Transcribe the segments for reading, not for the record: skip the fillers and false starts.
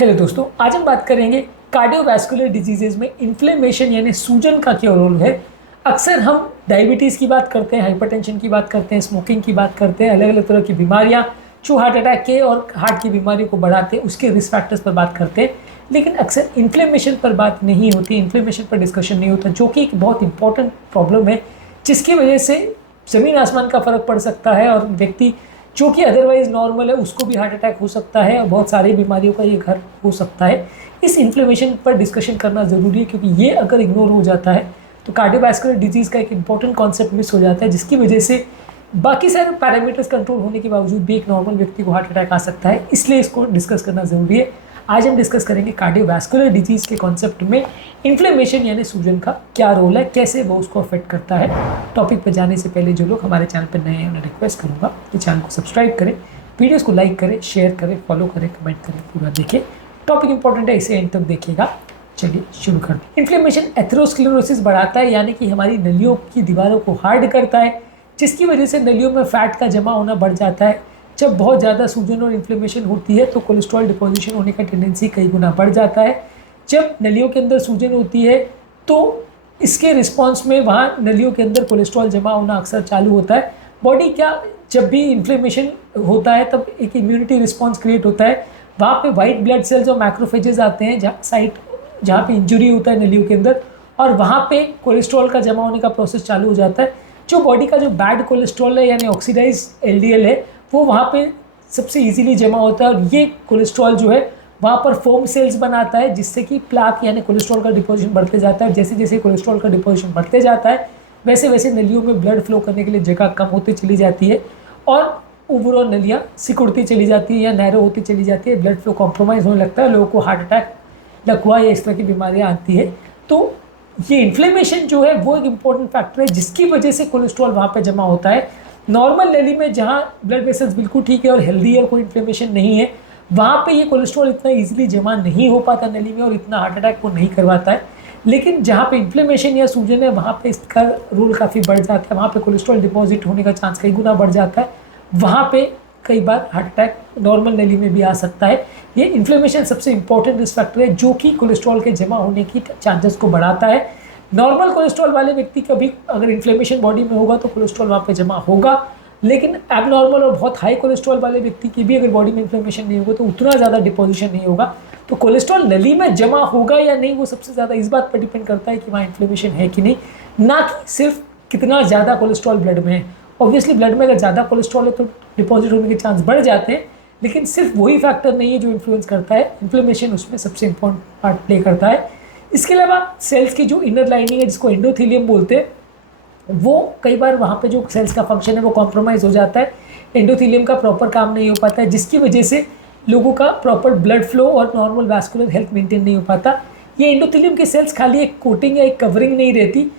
Hello दोस्तों, आज हम बात करेंगे कार्डियोवैस्कुलर डिजीजेज में इन्फ्लेमेशन यानी सूजन का क्या रोल है। अक्सर हम डायबिटीज़ की बात करते हैं, हाइपरटेंशन की बात करते हैं, स्मोकिंग की बात करते हैं, अलग अलग तरह की बीमारियां जो हार्ट अटैक के और हार्ट की बीमारियों को बढ़ाते हैं उसके रिस्क फैक्टर्स पर बात करते हैं, लेकिन अक्सर इन्फ्लेमेशन पर बात नहीं होती, इन्फ्लेमेशन पर डिस्कशन नहीं होता, जो कि एक बहुत इंपॉर्टेंट प्रॉब्लम है जिसकी वजह से ज़मीन आसमान का फ़र्क पड़ सकता है और व्यक्ति जो कि अदरवाइज नॉर्मल है उसको भी हार्ट अटैक हो सकता है और बहुत सारी बीमारियों का ये घर हो सकता है। इस इन्फ्लेमेशन पर डिस्कशन करना ज़रूरी है क्योंकि ये अगर इग्नोर हो जाता है तो कार्डियोवैस्कुलर डिजीज़ का एक इंपॉर्टेंट कॉन्सेप्ट मिस हो जाता है, जिसकी वजह से बाकी सारे पैरामीटर्स कंट्रोल होने के बावजूद भी एक नॉर्मल व्यक्ति को हार्ट अटैक आ सकता है। इसलिए इसको डिस्कस करना ज़रूरी है। आज हम डिस्कस करेंगे कार्डियोवैस्कुलर डिजीज़ के कॉन्सेप्ट में इन्फ्लेमेशन यानी सूजन का क्या रोल है, कैसे वो उसको अफेक्ट करता है। टॉपिक पर जाने से पहले जो लोग हमारे चैनल पर नए हैं उन्हें रिक्वेस्ट करूँगा कि चैनल को सब्सक्राइब करें, वीडियोज़ को लाइक करें, शेयर करें, फॉलो करें, कमेंट करें, पूरा देखें। टॉपिक इंपॉर्टेंट है, इसे एंड तक देखिएगा। चलिए शुरू करते हैं। इन्फ्लेमेशन एथेरोस्क्लेरोसिस बढ़ाता है, यानी कि हमारी नलियों की दीवारों को हार्ड करता है, जिसकी वजह से नलियों में फैट का जमा होना बढ़ जाता है। जब बहुत ज़्यादा सूजन और इन्फ्लेमेशन होती है तो कोलेस्ट्रॉल डिपोजिशन होने का टेंडेंसी कई गुना बढ़ जाता है। जब नलियों के अंदर सूजन होती है तो इसके रिस्पॉन्स में वहाँ नलियों के अंदर कोलेस्ट्रॉल जमा होना अक्सर चालू होता है। बॉडी क्या, जब भी इन्फ्लेमेशन होता है तब एक इम्यूनिटी रिस्पॉन्स क्रिएट होता है। वहाँ पे वाइट ब्लड सेल्स और मैक्रोफेजेस आते हैं जहाँ पे इंजरी होता है नलियों के अंदर, और वहाँ पे कोलेस्ट्रॉल का जमा होने का प्रोसेस चालू हो जाता है। जो बॉडी का जो बैड कोलेस्ट्रॉल है यानी ऑक्सीडाइज एलडीएल है वो वहाँ पे सबसे इजीली जमा होता है, और ये कोलेस्ट्रॉल जो है वहाँ पर फोम सेल्स बनाता है, जिससे कि प्लाक यानी कोलेस्ट्रॉल का डिपोजिशन बढ़ते जाता है। जैसे जैसे कोलेस्ट्रॉल का डिपोजिशन बढ़ते जाता है वैसे वैसे नलियों में ब्लड फ्लो करने के लिए जगह कम होती चली जाती है और ओवरऑल नलियाँ सिकुड़ती चली जाती है या नैरो होती चली जाती है। ब्लड फ्लो कॉम्प्रोमाइज़ होने लगता है, लोगों को हार्ट अटैक, लकवा या इस तरह की बीमारियाँ आती है। तो ये इन्फ्लेमेशन जो है वो एक इम्पॉर्टेंट फैक्टर है जिसकी वजह से कोलेस्ट्रॉल वहाँ पे जमा होता है। नॉर्मल नली में जहाँ ब्लड वेसल्स बिल्कुल ठीक है और हेल्दी है और कोई इन्फ्लेमेशन नहीं है, वहाँ पे ये कोलेस्ट्रॉल इतना इजीली जमा नहीं हो पाता नली में और इतना हार्ट अटैक को नहीं करवाता है। लेकिन जहाँ पे इन्फ्लेमेशन या सूजन है वहाँ पे इसका रोल काफ़ी बढ़ जाता है, वहाँ पे कोलेस्ट्रॉल डिपॉजिट होने का चांस कई गुना बढ़ जाता है। वहाँ पे कई बार हार्ट अटैक नॉर्मल नली में भी आ सकता है। ये इन्फ्लेमेशन सबसे इंपॉर्टेंट रिस्क फैक्टर है जो कि कोलेस्ट्रॉल के जमा होने की चांसेस को बढ़ाता है। नॉर्मल कोलेस्ट्रॉल वाले व्यक्ति का भी अगर इन्फ्लेमेशन बॉडी में होगा तो कोलेस्ट्रॉल वहाँ पे जमा होगा, लेकिन एबनॉर्मल और बहुत हाई कोलेस्ट्रॉल वाले व्यक्ति की भी अगर बॉडी में इन्फ्लेमेशन नहीं होगा तो उतना ज़्यादा डिपोजिशन नहीं होगा। तो कोलेस्ट्रॉल नली में जमा होगा या नहीं वो सबसे ज़्यादा इस बात पर डिपेंड करता है कि वहाँ इन्फ्लेमेशन है कि नहीं, ना कि सिर्फ कितना ज़्यादा कोलेस्ट्रॉल ब्लड में है। ऑब्वियसली ब्लड में अगर ज़्यादा कोलेस्ट्रॉल है तो डिपॉजिट होने के चांस बढ़ जाते हैं, लेकिन सिर्फ वही फैक्टर नहीं है जो इन्फ्लुएंस करता है। इन्फ्लेमेशन उसमें सबसे इंपॉर्टेंट पार्ट प्ले करता है। इसके अलावा सेल्स की जो इनर लाइनिंग है जिसको एंडोथेलियम बोलते हैं, वो कई बार वहाँ पे जो सेल्स का फंक्शन है वो कॉम्प्रोमाइज़ हो जाता है। एंडोथेलियम का प्रॉपर काम नहीं हो पाता है, जिसकी वजह से लोगों का प्रॉपर ब्लड फ्लो और नॉर्मल वैस्कुलर हेल्थ मेंटेन नहीं हो पाता। ये एंडोथेलियम की सेल्स खाली एक कोटिंग या एक कवरिंग नहीं रहती,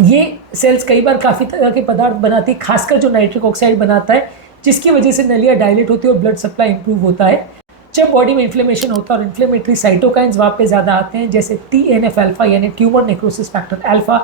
ये सेल्स कई बार काफ़ी तरह के पदार्थ बनाती है, खासकर जो नाइट्रिक ऑक्साइड बनाता है, जिसकी वजह से नलियाँ डायलेट होती है और ब्लड सप्लाई इंप्रूव होता है। जब बॉडी में इन्फ्लेमेशन होता है और इन्फ्लेमेटरी साइटोकाइंस वहाँ पे ज़्यादा आते हैं, जैसे TNF अल्फा यानी ट्यूमर नेक्रोसिस फैक्टर अल्फा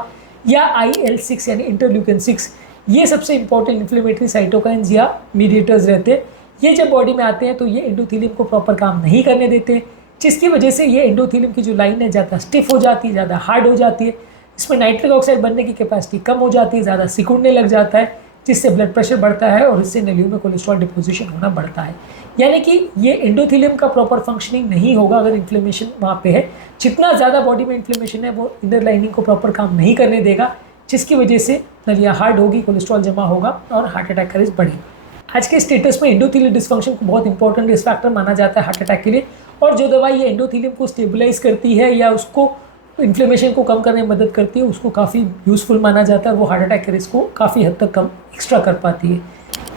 या IL-6 यानी इंटरल्यूकिन 6, ये सबसे इंपॉर्टेंट इन्फ्लेमेटरी साइटोकाइंस या मीडिएटर्स रहते हैं। ये जब बॉडी में आते हैं तो ये एंडोथेलियम को प्रॉपर काम नहीं करने देते, जिसकी वजह से ये एंडोथेलियम की जो लाइन है ज़्यादा स्टिफ हो जाती है, ज़्यादा हार्ड हो जाती है। इसमें नाइट्रिक ऑक्साइड बनने की कैपेसिटी कम हो जाती है, ज़्यादा सिकुड़ने लग जाता है, जिससे ब्लड प्रेशर बढ़ता है और इससे नलियों में कोलेस्ट्रॉल डिपोजिशन होना बढ़ता है। यानी कि ये एंडोथेलियम का प्रॉपर फंक्शनिंग नहीं होगा अगर इन्फ्लेमेशन वहाँ पे है। जितना ज़्यादा बॉडी में इन्फ्लेमेशन है वो इनर लाइनिंग को प्रॉपर काम नहीं करने देगा, जिसकी वजह से नलियाँ हार्ड होगी, कोलेस्ट्रॉल जमा होगा और हार्ट अटैक का रिस्क बढ़ेगा। आज के स्टेटस में एंडोथेलियल डिस्फंक्शन को बहुत इंपॉर्टेंट रिस्क फैक्टर माना जाता है हार्ट अटैक के लिए, और जो दवाई ये एंडोथेलियम को स्टेबलाइज करती है या उसको इन्फ्लेमेशन को कम करने में मदद करती है उसको काफ़ी यूज़फुल माना जाता है, वो हार्ट अटैक के रिस्क को काफ़ी हद तक कम एक्स्ट्रा कर पाती है।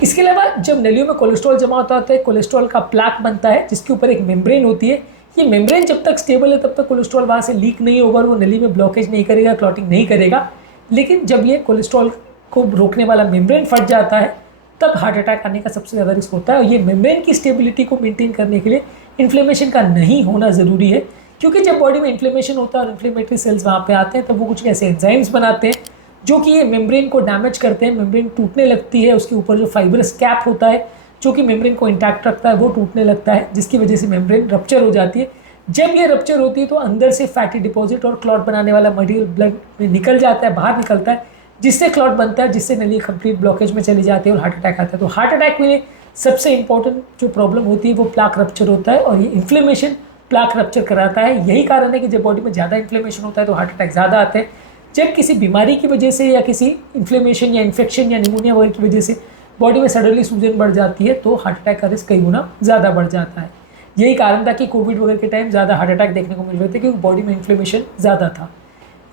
इसके अलावा जब नलियों में कोलेस्ट्रॉल जमा होता है कोलेस्ट्रॉल का प्लाक बनता है जिसके ऊपर एक मेम्ब्रेन होती है। ये मेम्ब्रेन जब तक स्टेबल है तब तक कोलेस्ट्रॉल वहाँ से लीक नहीं होगा और वो नली में ब्लॉकेज नहीं करेगा, क्लॉटिंग नहीं करेगा। लेकिन जब ये कोलेस्ट्रॉल को रोकने वाला मेम्ब्रेन फट जाता है तब हार्ट अटैक आने का सबसे ज़्यादा रिस्क होता है। और ये मेम्ब्रेन की स्टेबिलिटी को मेंटेन करने के लिए इन्फ्लेमेशन का नहीं होना ज़रूरी है, क्योंकि जब बॉडी में इन्फ्लेमेशन होता है और इन्फ्लेमेटरी सेल्स वहाँ पे आते हैं तब वो कुछ ऐसे एंजाइम्स बनाते हैं जो कि ये मेम्ब्रेन को डैमेज करते हैं। मेम्ब्रेन टूटने लगती है, उसके ऊपर जो फाइब्रस कैप होता है जो कि मेम्ब्रेन को इंटैक्ट रखता है वो टूटने लगता है, जिसकी वजह से मेम्ब्रेन रप्चर हो जाती है, जब ये रप्चर होती है तो अंदर से फैटी डिपॉजिट और क्लॉट बनाने वाला मटेरियल ब्लड में निकल जाता है, बाहर निकलता है, जिससे क्लॉट बनता है, जिससे नली कंप्लीट ब्लॉकेज में चली जाती है और हार्ट अटैक आता है। तो हार्ट अटैक में सबसे इंपॉर्टेंट जो प्रॉब्लम होती है वो प्लाक रप्चर होता है, और ये इन्फ्लेमेशन प्लाक रप्चर कराता है। यही कारण है कि जब बॉडी में ज़्यादा इन्फ्लेमेशन होता है तो हार्ट अटैक ज़्यादा आते हैं। जब किसी बीमारी की वजह से या किसी इन्फ्लेमेशन या इन्फेक्शन या निमोनिया वगैरह की वजह से बॉडी में सडनली सूजन बढ़ जाती है तो हार्ट अटैक का रिस्क कई गुना ज़्यादा बढ़ जाता है। यही कारण था कि कोविड वगैरह के टाइम ज़्यादा हार्ट अटैक देखने को मिल रहे थे, क्योंकि बॉडी में इन्फ्लेमेशन ज़्यादा था।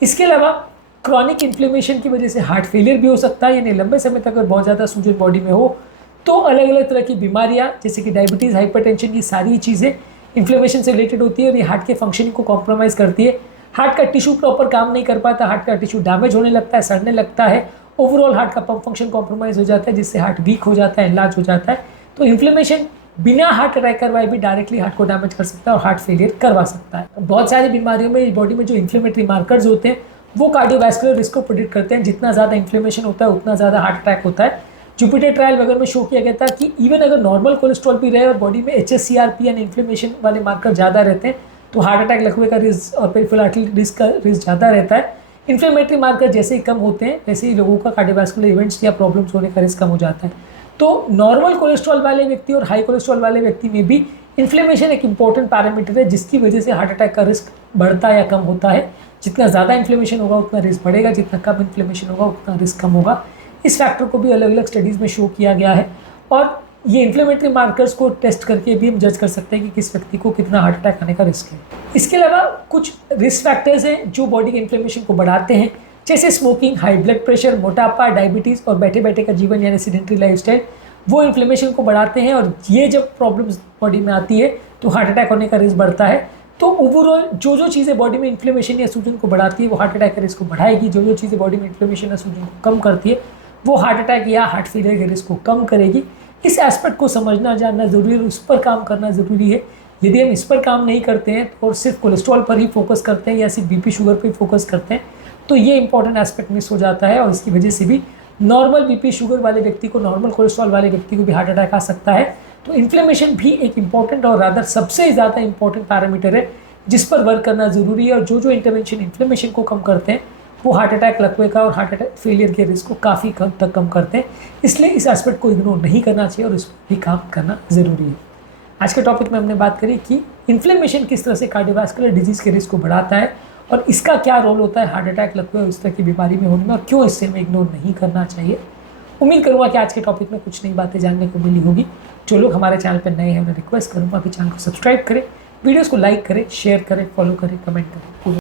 इसके अलावा क्रॉनिक इन्फ्लेमेशन की वजह से हार्ट फेलियर भी हो सकता है, यानी लंबे समय तक अगर बहुत ज़्यादा सूजन बॉडी में हो तो अलग अलग तरह की बीमारियां जैसे कि डायबिटीज़, हाइपरटेंशन, ये सारी चीज़ें इन्फ्लेमेशन से रिलेटेड होती है और ये हार्ट के फंक्शनिंग को कॉम्प्रोमाइज़ करती है। हार्ट का टिश्यू प्रॉपर काम नहीं कर पाता, हार्ट का टिश्यू डैमेज होने लगता है, सड़ने लगता है, ओवरऑल हार्ट का पंप फंक्शन कॉम्प्रोमाइज़ हो जाता है, जिससे हार्ट वीक हो जाता है, इलाज हो जाता है। तो इन्फ्लेमेशन बिना हार्ट अटैक करवाए भी डायरेक्टली हार्ट को डैमेज कर सकता है और हार्ट फेलियर करवा सकता है। बहुत सारी बीमारियों में बॉडी में जो इन्फ्लेमेटरी मार्कर्स होते हैं वो कार्डियोवैस्कुलर रिस्क को प्रेडिक्ट करते हैं। जितना ज़्यादा इन्फ्लेमेशन होता है उतना ज़्यादा हार्ट अटैक होता है। जुपिटर ट्रायल वगैरह में शो किया गया था कि इवन अगर नॉर्मल कोलेस्ट्रॉल भी रहे और बॉडी में HSCRP यानी इन्फ्लेमेशन वाले मार्कर ज़्यादा रहते हैं तो हार्ट अटैक लगने का रिस्क और पेरिफेरल आर्टरी रिस्क का रिस्क ज़्यादा रहता है। इन्फ्लेमेटरी मार्कर जैसे ही कम होते हैं वैसे ही लोगों का कार्डियोवैस्कुलर इवेंट्स या प्रॉब्लम्स होने का रिस्क कम हो जाता है। तो नॉर्मल कोलेस्ट्रॉल वाले व्यक्ति और हाई कोलेस्ट्रॉल वाले व्यक्ति में भी इन्फ्लेमेशन एक इंपॉर्टेंट पैरामीटर है, जिसकी वजह से हार्ट अटैक का रिस्क बढ़ता या कम होता है। जितना ज़्यादा इन्फ्लेमेशन होगा उतना रिस्क बढ़ेगा, जितना कम इन्फ्लेमेशन होगा उतना रिस्क कम होगा। इस फैक्टर को भी अलग अलग स्टडीज़ में शो किया गया है और ये इन्फ्लेमेटरी मार्कर्स को टेस्ट करके भी हम जज कर सकते हैं कि किस व्यक्ति को कितना हार्ट अटैक आने का रिस्क है। इसके अलावा कुछ रिस्क फैक्टर्स हैं जो बॉडी के इन्फ्लेमेशन को बढ़ाते हैं, जैसे स्मोकिंग, हाई ब्लड प्रेशर, मोटापा, डायबिटीज़ और बैठे बैठे का जीवन यानी सेडेंटरी लाइफस्टाइल, वो इन्फ्लेमेशन को बढ़ाते हैं। और ये जब प्रॉब्लम्स बॉडी में आती है तो हार्ट अटैक होने का रिस्क बढ़ता है। तो ओवरऑल जो जो चीज़ें बॉडी में इन्फ्लेमेशन या सूजन को बढ़ाती है वो हार्ट अटैक के रिस्क को बढ़ाएगी, जो जो चीज़ें बॉडी में इन्फ्लेमेशन या सूजन को कम करती है वो हार्ट अटैक या हार्ट फेलियर के रिस्क को कम करेगी। इस एस्पेक्ट को समझना जानना ज़रूरी है, उस पर काम करना ज़रूरी है। यदि हम इस पर काम नहीं करते हैं और सिर्फ कोलेस्ट्रॉल पर ही फोकस करते हैं या सिर्फ BP शुगर पर ही फोकस करते हैं तो ये इंपॉर्टेंट एस्पेक्ट मिस हो जाता है और इसकी वजह से भी नॉर्मल BP शुगर वाले व्यक्ति को, नॉर्मल कोलेस्ट्रॉल वाले व्यक्ति को भी हार्ट अटैक आ सकता है। तो इन्फ्लेमेशन भी एक इंपॉर्टेंट और रादर सबसे ज़्यादा इंपॉर्टेंट पैरामीटर है जिस पर वर्क करना ज़रूरी है। और जो जो इंटरवेंशन इन्फ्लेमेशन को कम करते हैं वो हार्ट अटैक, लकवे का और हार्ट अटैक फेलियर के रिस्क को काफ़ी कम तक कम करते हैं। इसलिए इस एस्पेक्ट को इग्नोर नहीं करना चाहिए और इस पर भी काम करना ज़रूरी है। आज के टॉपिक में हमने बात करी कि इन्फ्लेमेशन किस तरह से कार्डियोवैस्कुलर डिजीज़ के रिस्क को बढ़ाता है और इसका क्या रोल होता है हार्ट अटैक, लकवे और इस तरह की बीमारी में होने में, और क्यों इससे हमें इग्नोर नहीं करना चाहिए। उम्मीद करूँगा कि आज के टॉपिक में कुछ नई बातें जानने को मिली होगी। जो लोग हमारे चैनल पर नए हैं उन्हें रिक्वेस्ट करूँगा कि चैनल को सब्सक्राइब करें, वीडियोज़ को लाइक करें, शेयर करें, फॉलो करें, कमेंट करें।